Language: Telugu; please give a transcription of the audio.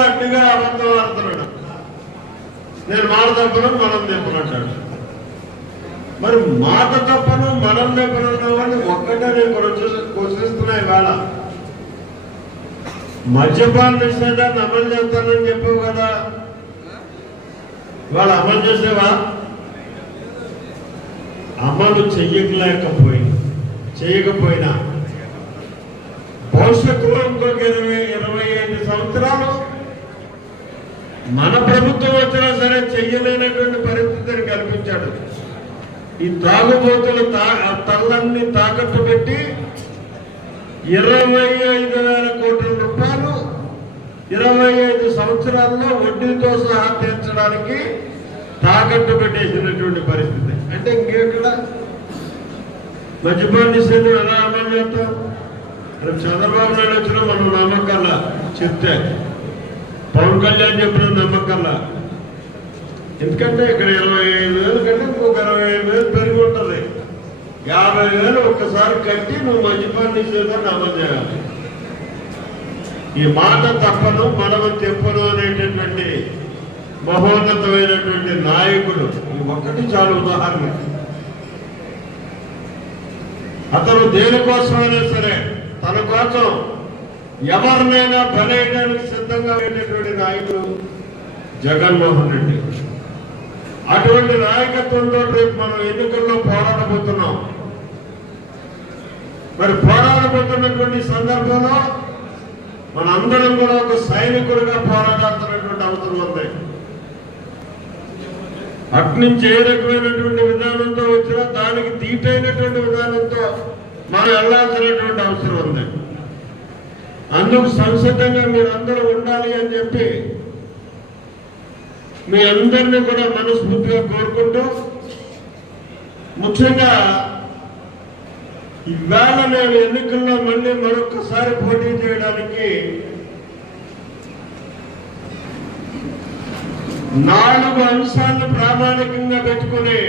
అడ్డుగా అబద్ధం ఆడుతున్నాడు. నేను మాట తప్పను మనం తెప్పనంటాడు. మరి మాట తప్పను మనం తెప్పనున్న వాడిని ఒక్కటే నేను కోసిస్తున్నాయి వేళ. మద్యపాన నిషేధాన్ని అమలు చేస్తానని చెప్పావు కదా, వాళ్ళు అమలు చేసేవా? అమలు చేయకపోయినా భవిష్యత్తులో ఇంకొక 20-25 సంవత్సరాలు మన ప్రభుత్వం వచ్చినా సరే చెయ్యలేనటువంటి పరిస్థితిని కల్పించాడు. ఈ తాగుబోతులు తల్లన్నీ తాకట్టు పెట్టి 25,000 కోట్ల రూపాయలు 25 సంవత్సరాల్లో వడ్డీతో సహా తీర్చడానికి తాకట్టు పెట్టేసినటువంటి పరిస్థితి. అంటే ఇంకేక్కడ మద్యపాన నిషేధం ఎలా అమలు చేస్తాం? చంద్రబాబు నాయుడు వచ్చిన మనం నమ్మకల్లా చెప్తే, పవన్ కళ్యాణ్ చెప్పిన నమ్మకల్లా. ఎందుకంటే ఇక్కడ 25,000 కంటే ఇంకొక 25,000 పెరిగి ఉంటుంది. 50,000 ఒక్కసారి కట్టి నువ్వు మద్యపాన నిషేధాన్ని అమలు చేయాలి. ఈ మాట తప్పను మనము తెప్పను అనేటటువంటి మహోన్నతమైనటువంటి నాయకుడు ఒక్కటి చాలు ఉదాహరణ. అతను దేనికోసమైనా సరే తన కోసం ఎవరినైనా బలైనానికి సిద్ధంగా ఉండేటువంటి నాయకుడు జగన్మోహన్ రెడ్డి. అటువంటి నాయకత్వంతో రేపు మనం ఎన్నికల్లో పోరాడబోతున్నాం. మరి పోరాడబోతున్నటువంటి సందర్భంలో మనందరం కూడా ఒక సైనికుడిగా పోరాడాల్సినటువంటి అవసరం ఉంది. అట్నుంచి ఏ రకమైనటువంటి విధానంతో వచ్చినా దానికి దీటైనటువంటి విధానంతో మనం వెళ్లాల్సినటువంటి అవసరం ఉంది. అందుకు సంసిద్ధంగా మీరందరూ ఉండాలి అని చెప్పి మీ అందరినీ కూడా మనస్ఫూర్తిగా కోరుకుంటూ, ముఖ్యంగా ఇవాళ నేను ఎన్నికల్లో మళ్ళీ మరొకసారి పోటీ చేయడానికి 4 అంశాలను ప్రామాణికంగా పెట్టుకుని